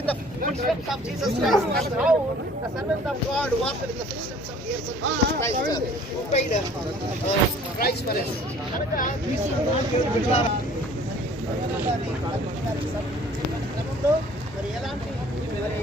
in the footsteps of Jesus Christ. That's how the servant of God walked in the footsteps of Jesus Christ, who paid a price for us. మరి ఎలాంటి మరి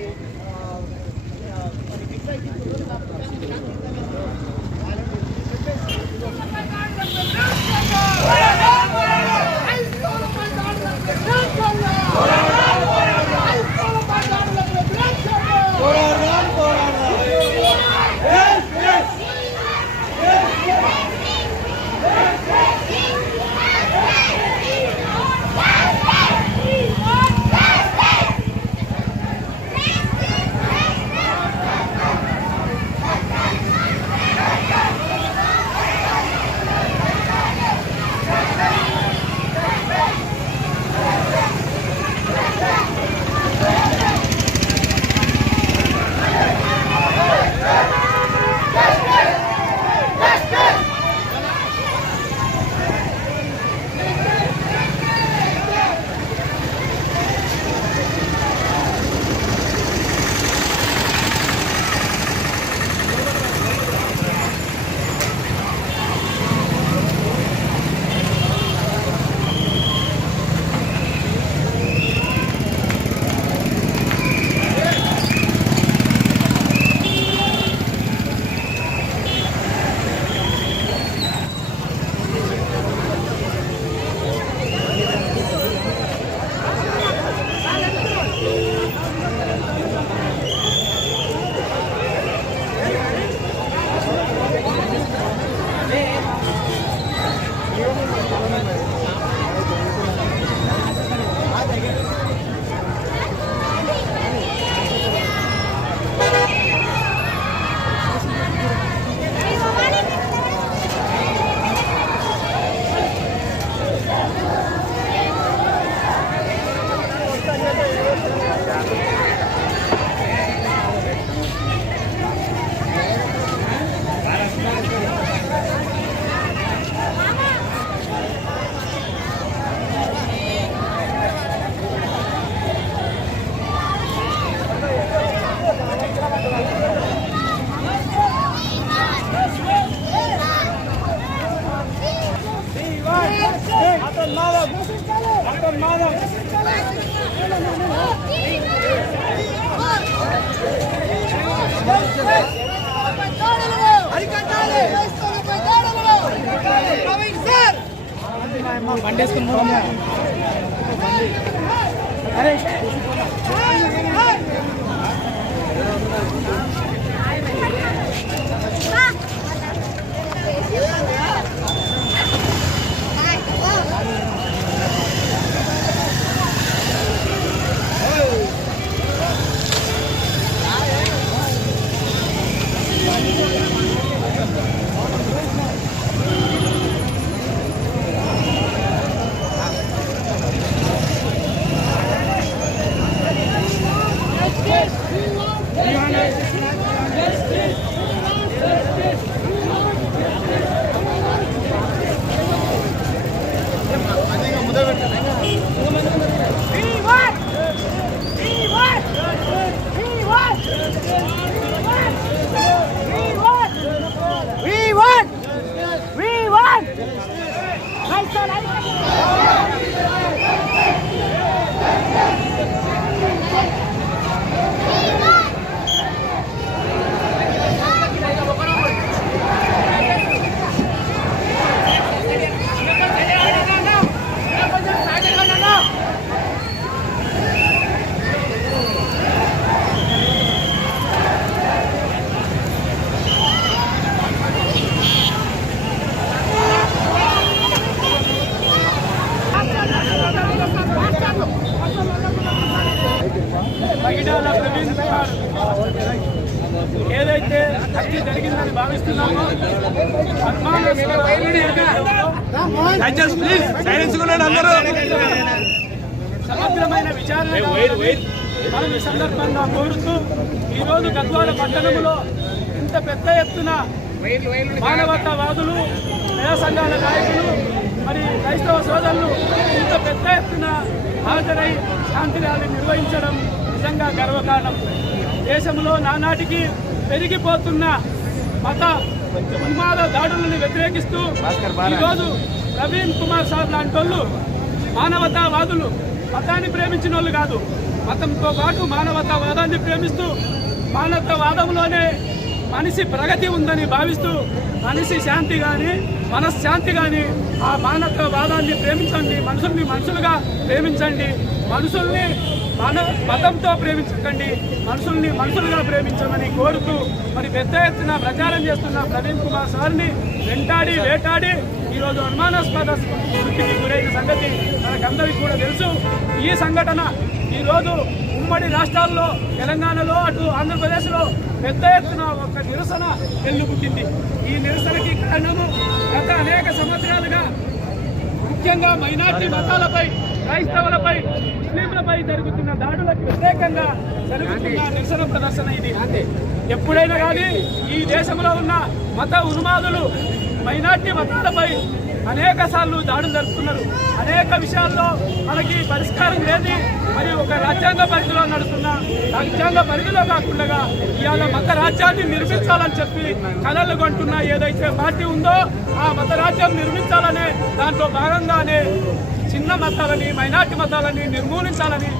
ఏదైతే హత్య జరిగిందని భావిస్తున్నామో సమగ్రమైన విచారణ మనం ఈ సందర్భంగా కోరుతూ ఈరోజు గద్వాల పట్టణంలో ఇంత పెద్ద ఎత్తున మానవతావాదులు ప్రజా సంఘాల నాయకులు మరి క్రైస్తవ సోదరులు ఇంత పెద్ద ఎత్తున హాజరై శాంతి ర్యాలీ నిర్వహించడం నిజంగా గర్వకారణం. దేశంలో నానాటికి పెరిగిపోతున్న మత ఉన్మాద దాడులను వ్యతిరేకిస్తూ ఈరోజు ప్రవీణ్ కుమార్ సార్ లాంటి వాళ్ళు మానవతావాదులు, మతాన్ని ప్రేమించిన వాళ్ళు కాదు, మతంతో పాటు మానవతావాదాన్ని ప్రేమిస్తూ మానవతావాదంలోనే మనిషి ప్రగతి ఉందని భావిస్తూ మనిషి శాంతి కానీ మనశ్శాంతి కానీ ఆ మానవతావాదాన్ని ప్రేమించండి, మనుషుల్ని మనుషులుగా ప్రేమించండి, మనుషుల్ని మతంతో ప్రేమించకండి, మనుషుల్ని మనుషులుగా ప్రేమించమని కోరుతూ మరి పెద్ద ఎత్తున ప్రచారం చేస్తున్న ప్రవీణ్ కుమార్ సార్ని వెంటాడి వేటాడి ఈరోజు అనుమానాస్పద స్థితికి గురైన సంగతి మనకందరికీ కూడా తెలుసు. ఈ సంఘటన ఈరోజు ఉమ్మడి రాష్ట్రాల్లో తెలంగాణలో అటు ఆంధ్రప్రదేశ్లో పెద్ద ఎత్తున ఒక నిరసన వెల్లుబుట్టింది. ఈ నిరసనకి కారణము గత అనేక సంవత్సరాలుగా ముఖ్యంగా మైనార్టీ మతాలపై, క్రైస్తవులపై, ముస్లింలపై జరుగుతున్న దాడులకు వ్యతిరేకంగా జరుగుతున్న నిరసన ప్రదర్శన ఇది. ఎప్పుడైనా కానీ ఈ దేశంలో ఉన్న మత ఉన్మాదులు మైనార్టీ మతాలపై అనేక సార్లు దాడులు జరుపుతున్నారు. అనేక విషయాల్లో మనకి పరిష్కారం లేదు. మరి ఒక రాజ్యాంగ పరిధిలో నడుస్తున్న రాజ్యాంగ పరిధిలో కాకుండా ఇవాళ మత రాజ్యాన్ని నిర్మించాలని చెప్పి కలలు కొంటున్న ఏదైతే పార్టీ ఉందో ఆ మత రాజ్యం నిర్మించాలనే దాంట్లో భాగంగానే చిన్న మతాలని, మైనార్టీ మతాలని నిర్మూలించాలని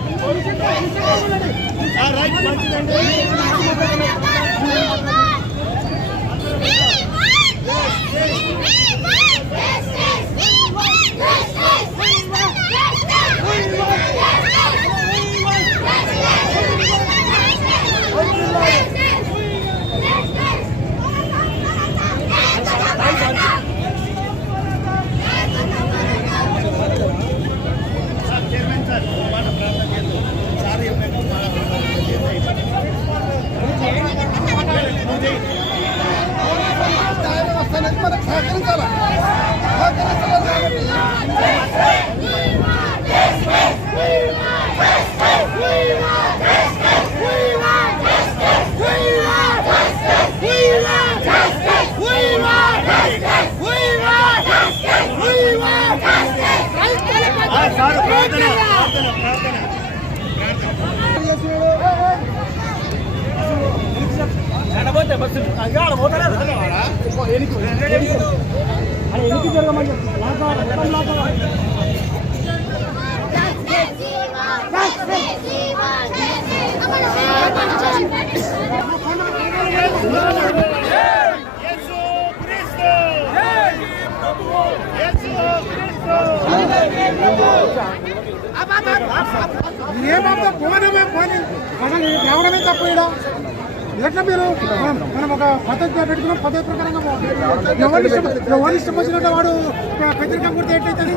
ఏమాత్రం పోనీ మనం ఎవడమే తప్పు ఎట్లా మీరు మనం ఒక పద్ధతి పెట్టుకున్నాం, పద్ధతి ప్రకారంగా ఎవరు ఇష్టం వచ్చినట్టు వాడు వ్యతిరేకం కొడితే ఎట్లయితుంది?